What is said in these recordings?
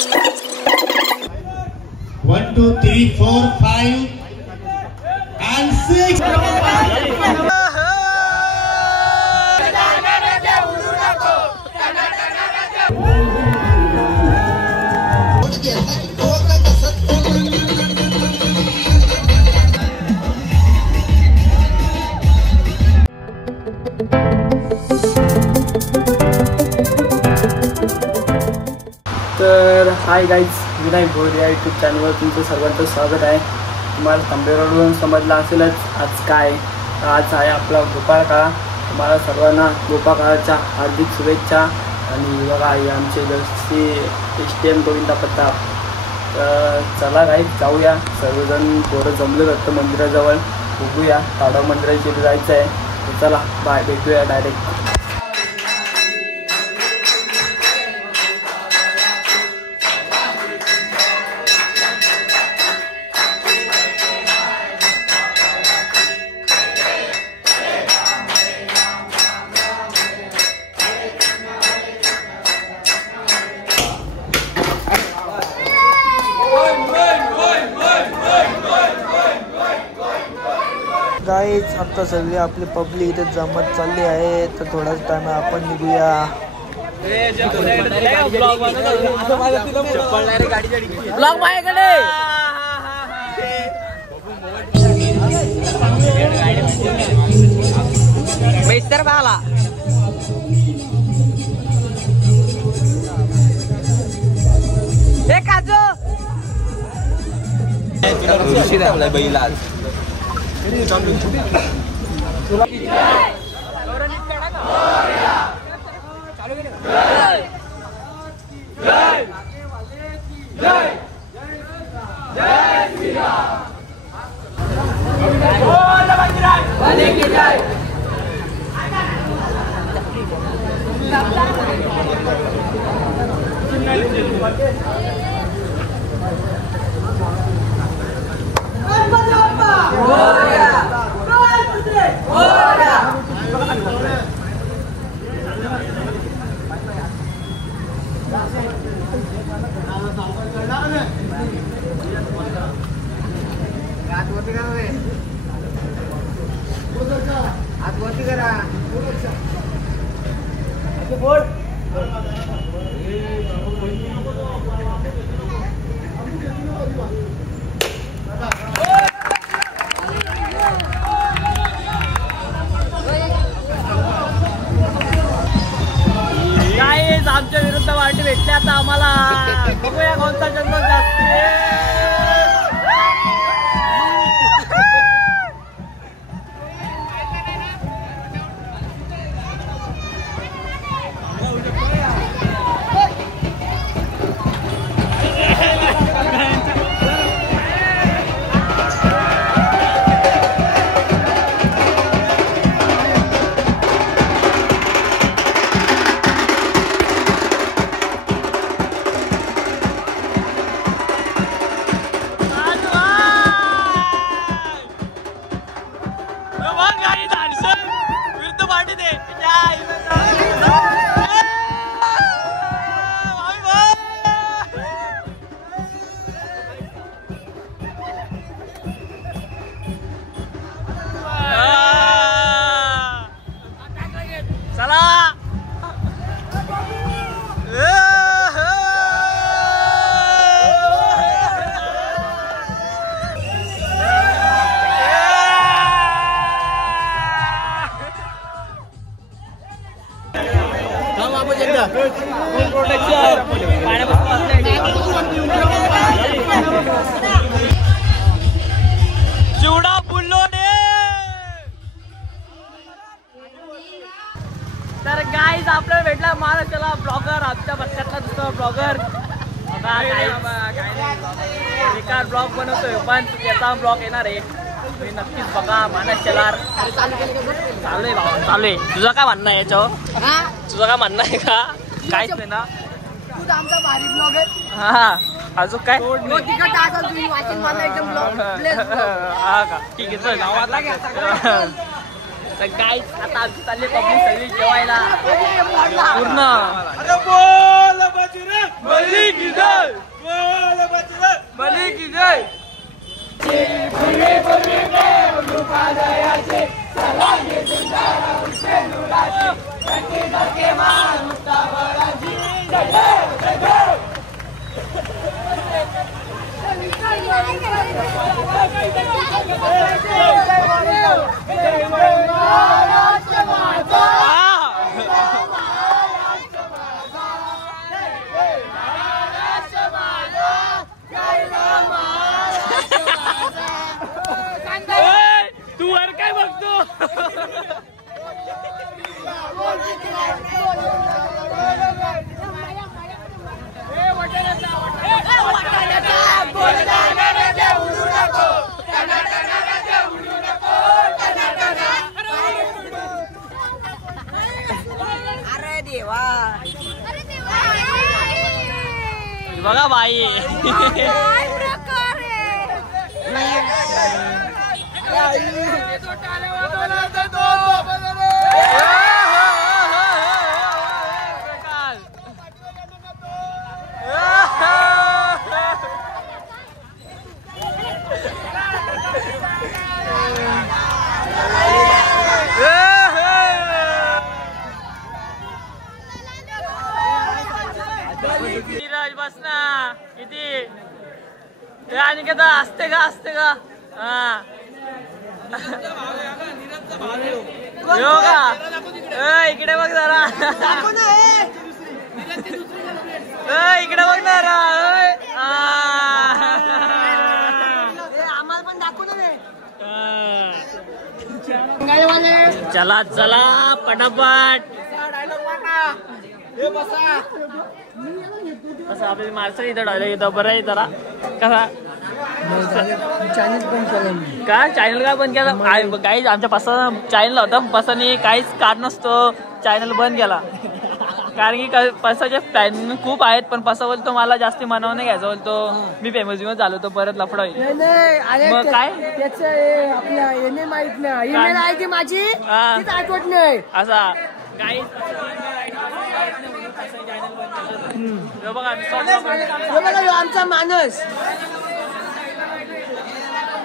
1 2 3 4 5 and 6 तर hi guys, Vinayak Bhor या YouTube चॅनलवर तुमचं सर्वांचं स्वागत आहे. तुम्हाला थंबनेलवरून समजलं असेलच आज काय. आज आहे आपला गोपाळ काळा. तुम्हाला सर्वांना गोपाळ काळाच्या हार्दिक शुभेच्छा. आणि बघा आई आमचे जशी STM गोविंदा प्रताप. तर चला गाईज जाऊया, सर्वजण पोरं जमले जातं मंदिराजवळ. बघूया ताडव मंदिराची जायचं आहे. तर चला बाय, भेटूया डायरेक्ट. गाईज आता सगळे आपली पब्लिक इथे जमत चालली आहे. तर थोडाच टाइम आपण निघूया. ब्लॉग माझ्याकडे बेस्तर पाहला. हे काजू बैला आतवरती करा. गाईज आमच्या विरुद्ध पार्टी भेटली आता आम्हाला. बघूया कोणता जन्म जास्त. चिवडा बोललो रे. तर गाईज आपल्याला भेटला महाराष्ट्राला ब्लॉगर, आमच्या पक्षातला दुसरा ब्लॉगर. एका ब्लॉग बनवतोय पण त्याचा ब्लॉग येणार आहे. तुम्ही नक्कीच बघा. महाराष्ट्राला चालू आहे भाऊ, चालू आहे. तुझं काय म्हणणं आहे याच्यावर? तुझं काय म्हणणं आहे का? काहीच नाही ना. आमचा भारी ब्लॉग आहे. हा अजून काय? हा का, ठीक आहे चल. काय आता आमची चालली पब्लिक सगळी जेवायला पूर्ण. तू वर काय बघतो? अरे देवा बघा बाई बस ना किती आणि का असते का हा यो का इकडे बघ जरा इकडे बघ जरा आम्हाला पण दाखवू दे. चला चला पटापट असं आपली माणसं इथं डायलॉग येतं बरं आहे जरा कसा चॅनल बंद केलं का चॅनल काय बंद केला काही आमच्या पसा चॅनल होता पसाने काहीच कारण नसतो चॅनल बंद केला कारण की पसाचे फॅन खूप आहेत पण पसा बोलतो मला जास्ती मनावर नाही घ्यायचा बोलतो मी फेमस झालो तो परत लफडा होईल मग काय त्याचं आपल्या येणे माहित नाही ईमेल आहे ती माझी तीच आठवत नाही असा काही आमचा माणूस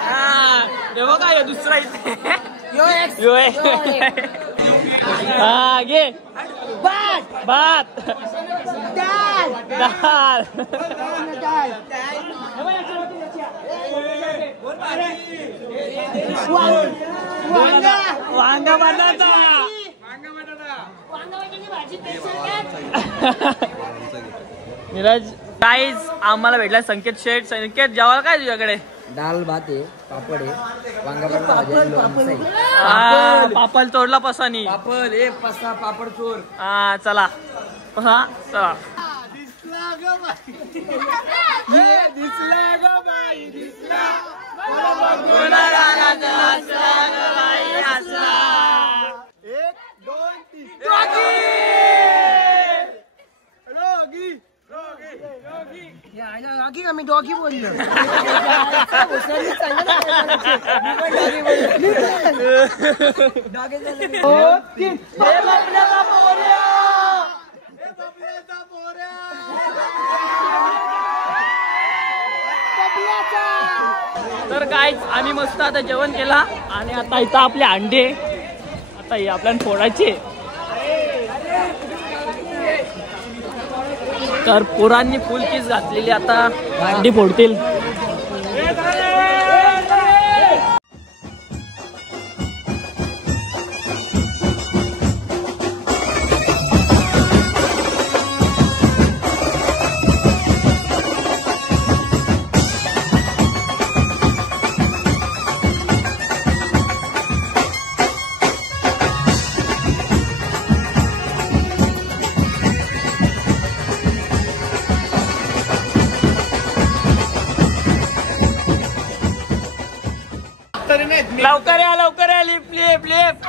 हा बघा दुसरा इथे हा घे भात डाळ वांगा बटाटा नीरज काहीच आम्हाला भेटला संकेत शेठ संकेत जेवायला काय तुझ्याकडे दाल भात आहे पापड आहे वांगा बटाटा पापल तोडला पसानी पापड ए पसा पापड चोर हा चला हा चला मी डॉगी बोललो तर काहीच आम्ही मस्त आता जेवण केला आणि आता इथं आपले अंडे आता हे आपल्याला फोडायचे तर पोरांनी फुल किस घातलेली आता अंडी फोडतील लवकर या लिप लिप लिप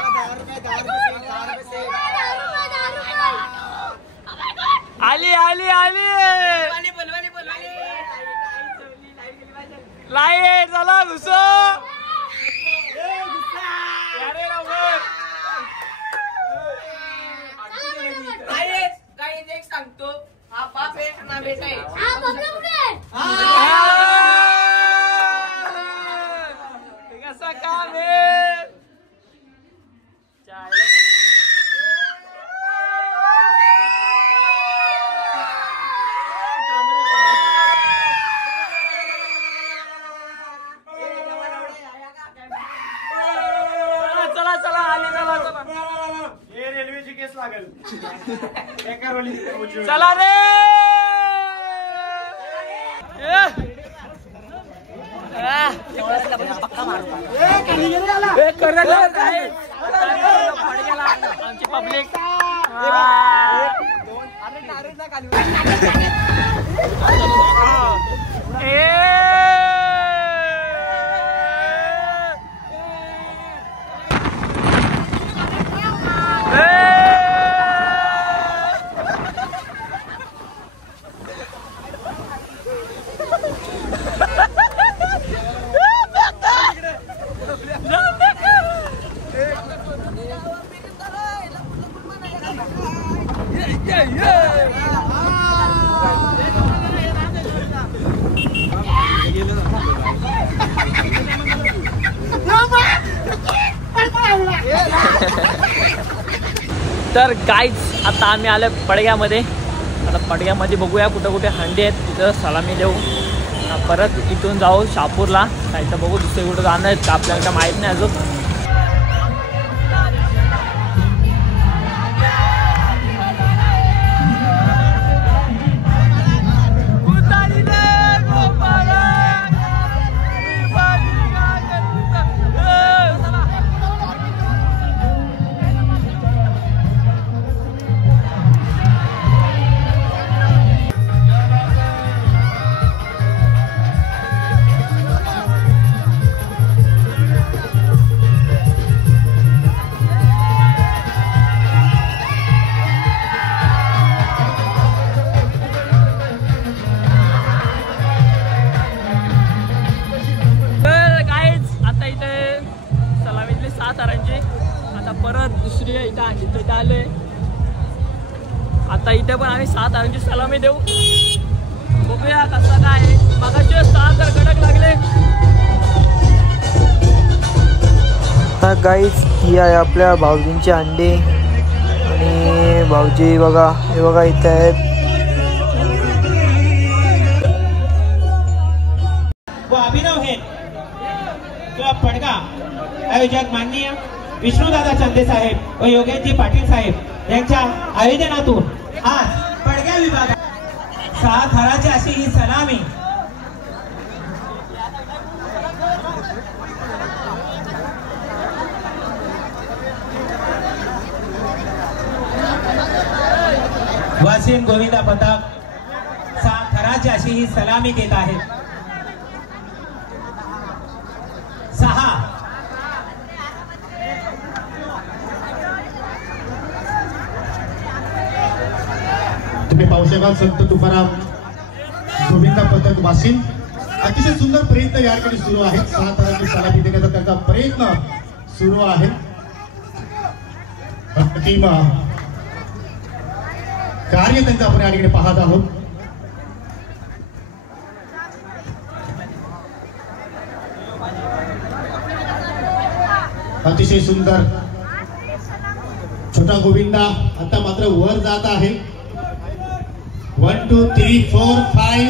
आली आली आली लाईट चला घुसो एक सांगतो हा बाप आहे ना बेटा आहे कसा काम आहे चला रे आमची पब्लिक तर गाईज आता आम्ही आलो पडग्यामध्ये. आता पडग्यामध्ये बघूया कुठे कुठे हंडी आहेत, तिथं सलामी देऊ. परत इथून जाऊ शहापूरला. काय तर बघू दुसरे कुठं जाणार आहेत का आपल्याला काय माहीत नाही अजून. परत दुसरी इथं आणली इथं आले. आता इथे पण आम्ही 7 तारांची सलामी देऊ. बघूया कसं काय. मगाशी 6 तर कडक लागले. आता गाईज ही आहे आपल्या भाऊजींची अंडे. आणि भाऊजी बघा हे बघा इथे आहेत. अभिनव हे क्लब पडगा आयोजक माननीय विष्णुदादा चंदे साहेब व योगेशजी पाटील साहेब यांच्या आयोजनातून आज पडग्या विभागात 6 थराची अशी ही सलामी वासिम गोविंदा पथक 6 थराची अशी ही सलामी देत आहे. 6 तुम्ही पाहू शकाल संत तुकाराम गोविंदा पथक वाशिम. अतिशय सुंदर प्रयत्न या ठिकाणी सुरू आहे. 6 तारांची सलामी देण्याचा त्यांचा प्रयत्न सुरू आहे. टीम कार्य त्यांचं आपण या ठिकाणी पाहत आहोत. अतिशय सुंदर छोटा गोविंदा आता मात्र वर जात आहे. 1 2 3 4 5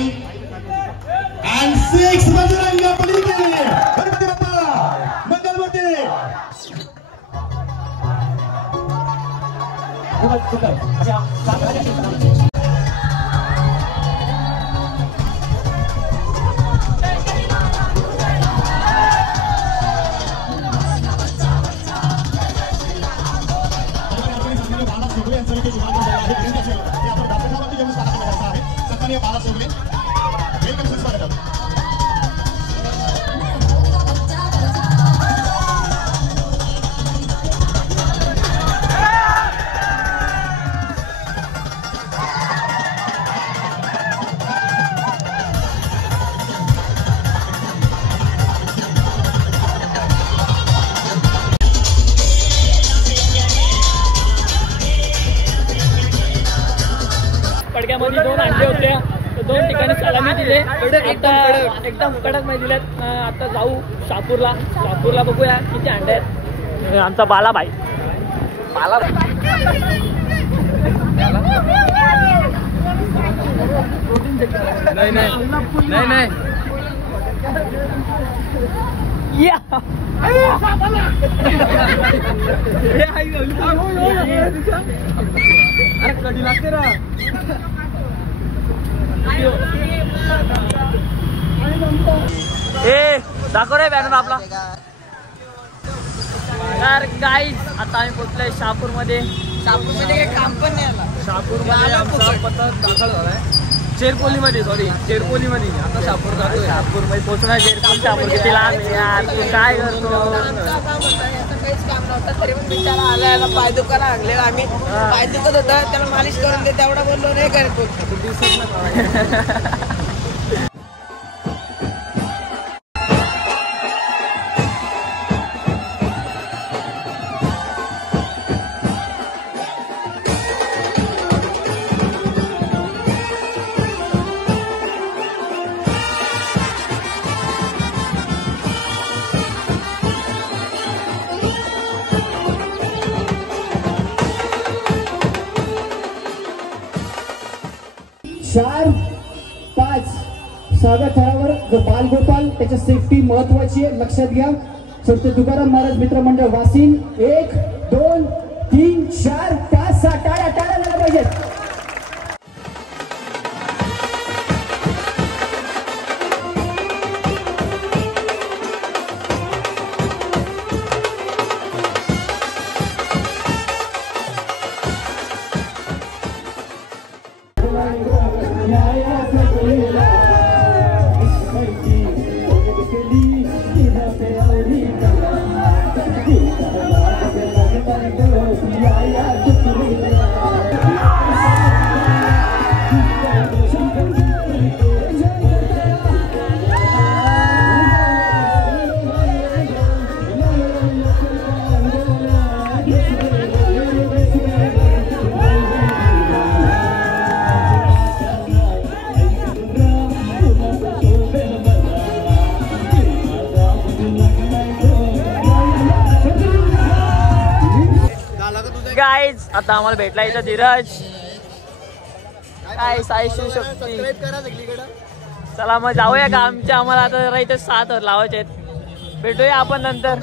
and 6 बजरंग पलीकडे गणपती बाप्पा मंगलमूर्ती. पडग्यामध्ये 2 अंडे होते. 2 ठिकाणी सलामी दिले. एकदम कडक नाही दिलेत. आता जाऊ शहापूरला. शहापूरला बघूया किती अंडे आहेत. आमचा बालाभाई नाही अरे कधी लागते रा दाखव रे बॅनर आपला. तर गाईज आता आम्ही पोहोचलोय शहापूरमध्ये. शहापूरमध्ये काही काम पण नाही आला. शहापूरमध्ये आमचा पत्ता दाखल झालाय. शेरपोलीमध्ये शेरपोलीमध्ये आता शहापूर जातोय. शहापूरमध्ये पोहोचणार. शेरपूर शहापूर किती लांब यार. तू काय करतो. काहीच काम नव्हतं तरी पण बिचारा आला. पाय दुखायला लागले. आम्ही पाय दुखत होता त्याला मालिश करून दे तेवढा बोललो नाही करतो. चार पाच 6व्या थरावर जो बालगोपाल त्याच्या सेफ्टी महत्वाची आहे लक्षात घ्या. संत तुकाराम महाराज मित्रमंडळ वासिन 1 2 3 4 5 6 टाळ्या टाळ्या झाल्या पाहिजेत. गाईज आता आम्हाला भेटला इथं धीरज. काय साई शक्ती. चला मग जाऊया का. आम्हाला आता जरा इथे 7 लावायचे आहेत. भेटूया आपण नंतर.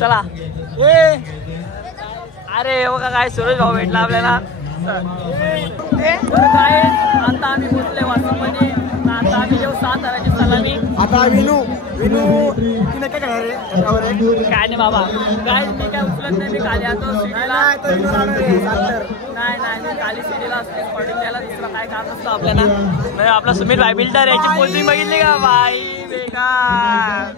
चला. अरे बघा काय सुरेश भाऊ भेटला आपल्याला. काय आता आम्ही पोचले वाशिममध्ये. आता आम्ही जेव्हा 7 हजाराची सलामी. आता विनू तिने काय करणार रे. काय नाही बाबा. काय मी काय उचलत नाही. मी खाली आता सीडीला. नाही मी खाली सीडीला असते. स्पॉटिंग द्यायला दुसरा काय काम नसतं आपल्याला. आपला सुमित भाई बिल्डर याची पोझिंग बघितली का बाई बेकार.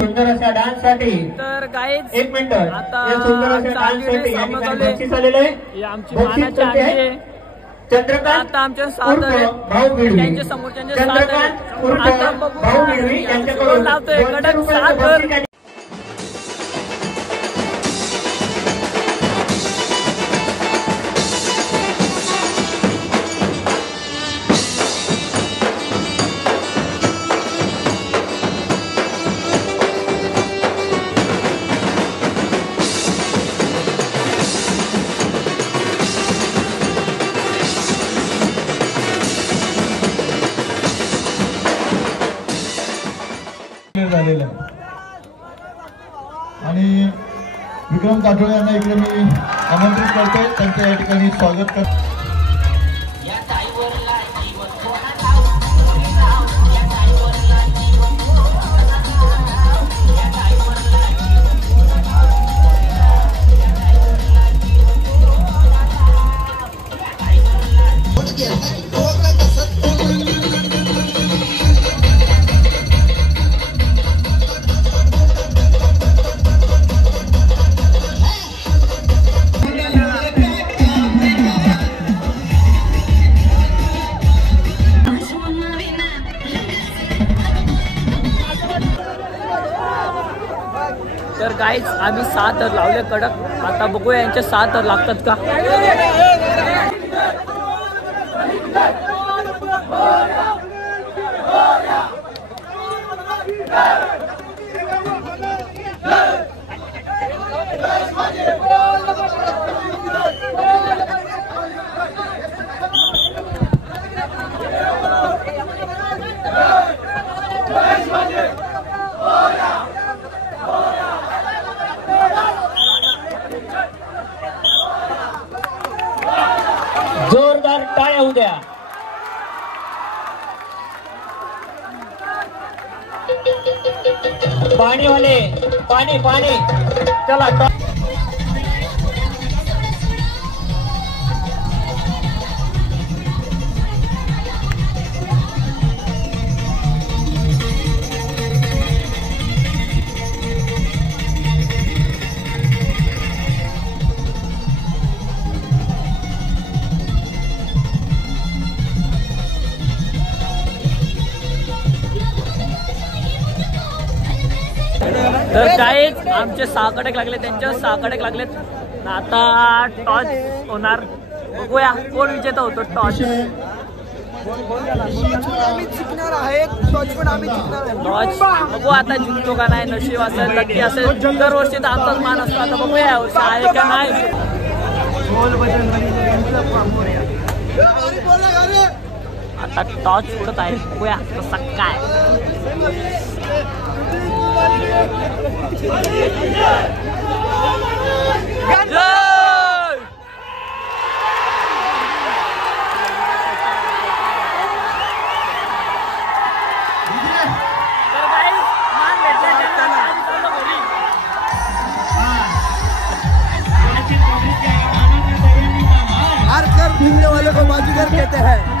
सुंदर अशा डान्स साठी तर गाईज 1 मिनिट. आता सुंदर अशा डान्स साठी आमची मानाची आहे. चंद्रकांत आता आमच्या 7 भाऊ बिडवी. त्यांच्या समोरच्या 7 चंद्रकांत आता बघू भाऊ बिडवी यांच्याकडून लावतोय कडक 7. झालेला आहे. आणि विक्रम काटोळे यांना इकडे मी आमंत्रित करतोय. त्यांचं या ठिकाणी स्वागत करतो. तर गाईज आम्ही 7 लावले कडक. आता बघूया यांचे 7 लागतात का. जोरदार टाळ्या होऊ द्या. पाणीवाले पाणी पाणी चला. तर काहीच आमचे 6 कडक लागले, त्यांच्या 6 कडक लागलेत. आता टॉस होणार, बघूया कोण विजेता होतो. टॉस टॉस बघू आता जिंकतो का नाही. नशीब असेल, लकी असेल. दरवर्षी तर आमचाच मान असतो. आता बघूया यावर्षी आहे का नाही. आता टॉस उडत आहे, बघूया कसं काय. हार कर जीतने वाले को बाजीगर कहते हैं.